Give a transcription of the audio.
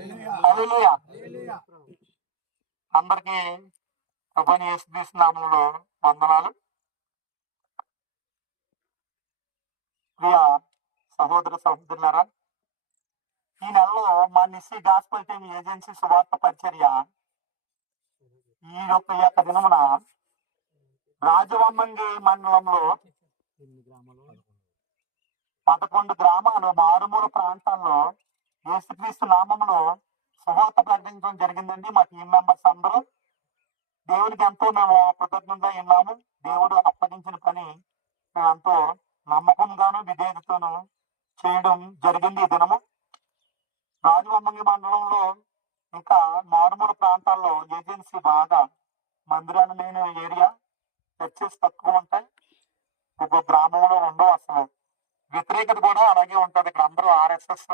హల్లెలూయా. అందరికీ ప్రభువైన యేసుక్రీస్తు నామములో వందనాలు. ప్రియ సహోదర సహోదరులారా, ఈ నెలలో మా నిస్సి గాస్పల్ టీమ్ ఏజెన్సీ సువార్త పరిచర్య ఈ యొక్క దినమున రాజవమ్మంగి మండలంలో 11 గ్రామాలు మారుమూల ప్రాంతాల్లో యేసుక్రీస్తు నామములో సువార్త ప్రకటించడం జరిగిందండి. మా టీం మెంబర్స్ అందరూ దేవునికి ఎంతో మేము కృతజ్ఞతగా ఉన్నాము. దేవుడు అప్పగించిన పని మేము ఎంతో నమ్మకంగాను విధేయతతోనూ చేయడం జరిగింది. ఈ దినము రాజవమ్మంగి మండలంలో ఇంకా మారుమూల ప్రాంతాల్లో ఏజెన్సీ బాగా మందిరాలు లేని ఏరియా, చర్చెస్ తక్కువ ఉంటాయి. ఒక్కొక్క గ్రామంలో ఉండవు. అసలు వ్యతిరేకత కూడా అలాగే ఉంటుంది. ఇక్కడ అందరూ RSS